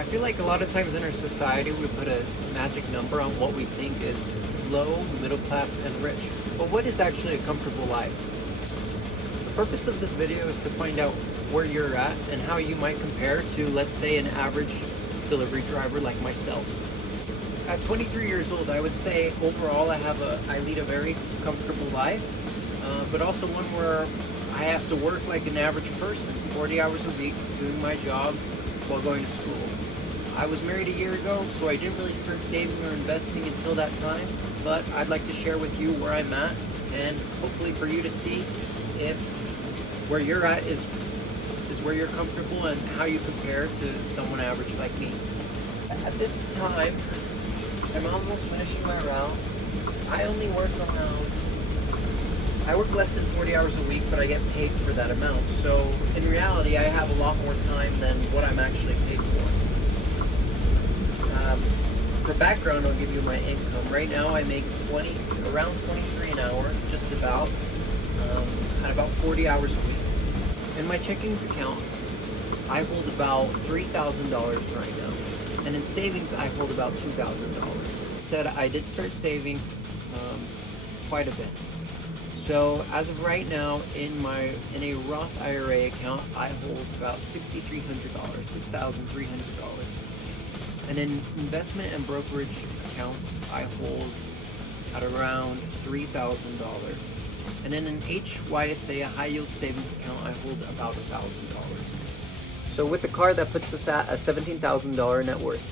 I feel like a lot of times in our society we put a magic number on what we think is low, middle class, and rich. But what is actually a comfortable life? The purpose of this video is to find out where you're at and how you might compare to, let's say, an average delivery driver like myself. At 23 years old, I would say overall I lead a very comfortable life, but also one where I have to work like an average person, 40 hours a week, doing my job while going to school. I was married a year ago, so I didn't really start saving or investing until that time, but I'd like to share with you where I'm at, and hopefully for you to see if where you're at is where you're comfortable and how you compare to someone average like me. At this time, I'm almost finishing my route. I work less than 40 hours a week, but I get paid for that amount. So in reality, I have a lot more time than what I'm actually paid for. For background, I'll give you my income. Right now, I make around 23 an hour, just about, at about 40 hours a week. In my checkings account, I hold about $3,000 right now. And in savings, I hold about $2,000. Said I did start saving quite a bit. So as of right now, in a Roth IRA account, I hold about $6,300, $6,300. And in investment and brokerage accounts, I hold at around $3,000. And in an HYSA, a high yield savings account, I hold about $1,000. So with the car, that puts us at a $17,000 net worth.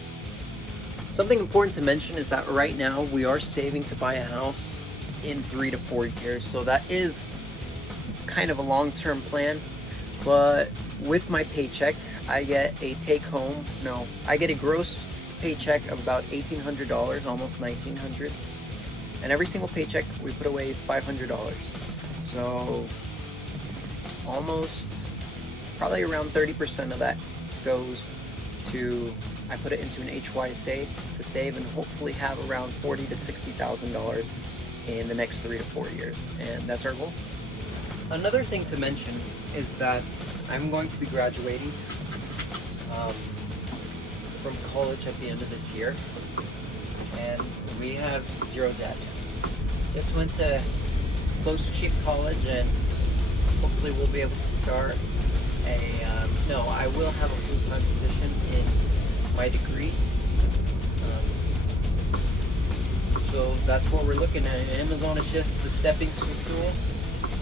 Something important to mention is that right now we are saving to buy a house in 3 to 4 years. So that is kind of a long-term plan. But with my paycheck, I get a I get a gross paycheck of about $1,800, almost $1,900. And every single paycheck, we put away $500. So almost, probably around 30% of that goes to, I put it into an HYSA to save and hopefully have around $40,000 to $60,000 in the next 3 to 4 years. And that's our goal. Another thing to mention is that I'm going to be graduating from college at the end of this year. And we have zero debt. Just went to close to cheap college, and hopefully we'll be able to start I will have a full-time position in my degree. So that's what we're looking at. Amazon is just the stepping stool.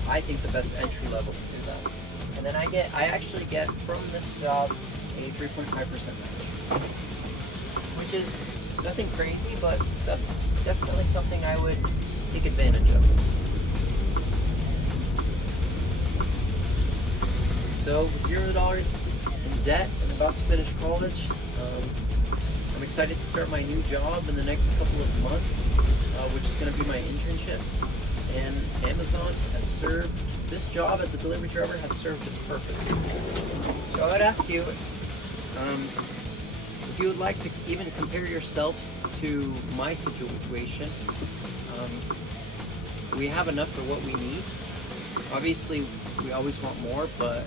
I think the best entry level to do that. And then I actually get from this job a 3.5% match, which is nothing crazy, but it's definitely something I would take advantage of. So with $0 in debt and about to finish college, I'm excited to start my new job in the next couple of months, which is going to be my internship. And Amazon has served, this job as a delivery driver has served its purpose. So I would ask you, if you would like to even compare yourself to my situation, we have enough for what we need. Obviously, we always want more, but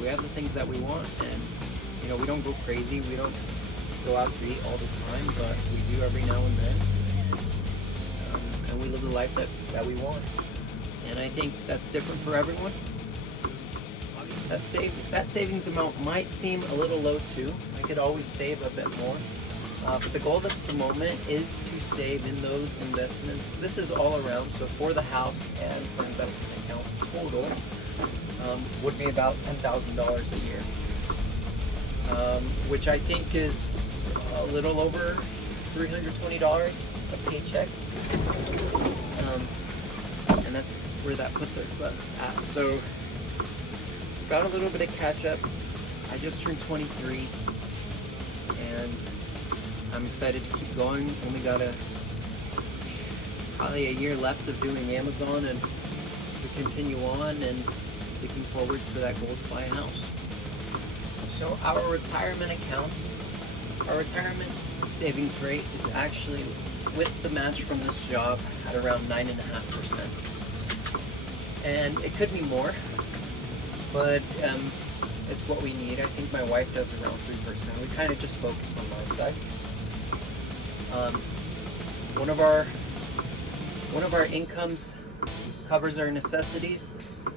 we have the things that we want, and we don't go crazy. We don't go out to eat all the time, but we do every now and then, and we live the life that we want. And I think that's different for everyone. That savings amount might seem a little low too. I could always save a bit more. But the goal at the moment is to save in those investments. This is all around, so for the house and for investment accounts total would be about $10,000 a year, which I think is a little over $320 a paycheck. And that's where that puts us at. So got a little bit of catch up. I just turned 23 and I'm excited to keep going. Only got probably a year left of doing Amazon, and we continue on and looking forward for that goal to buy a house. So our retirement account, our retirement savings rate is actually, with the match from this job, at around 9.5%. And it could be more, but it's what we need. I think my wife does around 3%. We kind of just focus on my side. One of our incomes covers our necessities,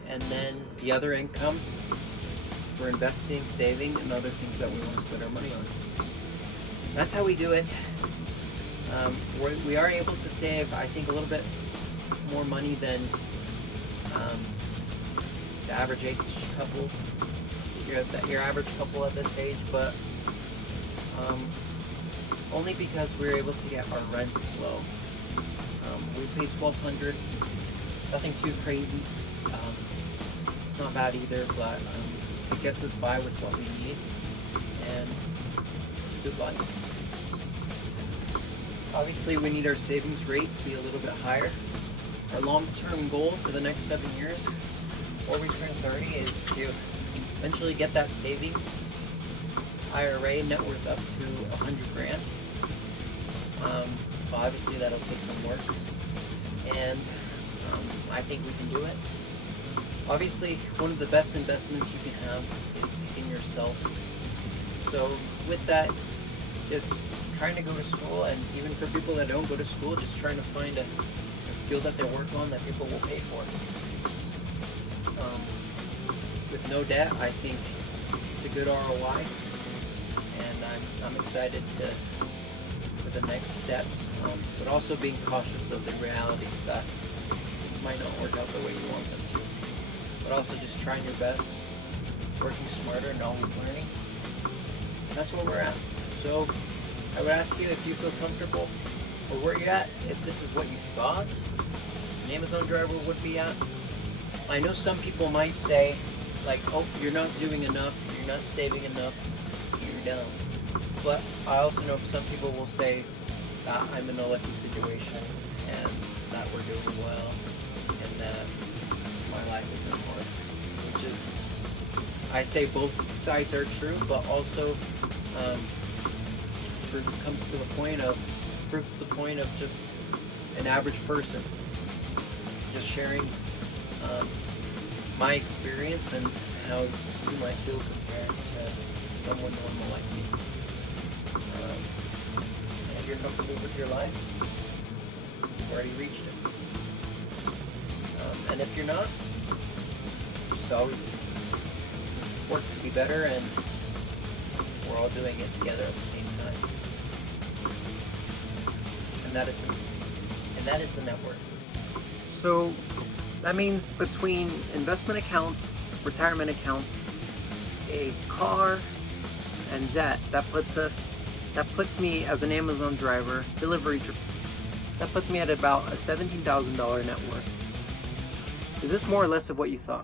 and then the other income is for investing, saving, and other things that we want to spend our money on. That's how we do it. We are able to save, I think, a little bit more money than the average age couple. Your average couple at this age, but only because we're able to get our rent low. We pay $1,200. Nothing too crazy. It's not bad either, but it gets us by with what we need, and it's a good life. Obviously, we need our savings rate to be a little bit higher. Our long-term goal for the next 7 years, before we turn 30, is to eventually get that savings IRA net worth up to 100 grand. But obviously, that'll take some work, and I think we can do it. Obviously, one of the best investments you can have is in yourself. So with that, just trying to go to school, and even for people that don't go to school, just trying to find a skill that they work on that people will pay for. With no debt, I think it's a good ROI, and I'm excited for the next steps, but also being cautious of the realities that things might not work out the way you want them to. But also just trying your best, working smarter, and always learning. And that's where we're at. So I would ask you if you feel comfortable or where you're at, if this is what you thought an Amazon driver would be at. I know some people might say, like, oh, you're not doing enough, you're not saving enough, you're dumb. But I also know some people will say that I'm in a lucky situation and that we're doing well and that my life isn't hard. Which is, I say both sides are true, but also proves the point of just an average person just sharing my experience and how you might feel compared to someone normal like me. And if you're comfortable with your life, you've already reached it. And if you're not, just always work to be better, and we're all doing it together at the same time. And that is the net worth. So that means between investment accounts, retirement accounts, a car, and that puts me as an Amazon driver, that puts me at about a $17,000 net worth. Is this more or less of what you thought?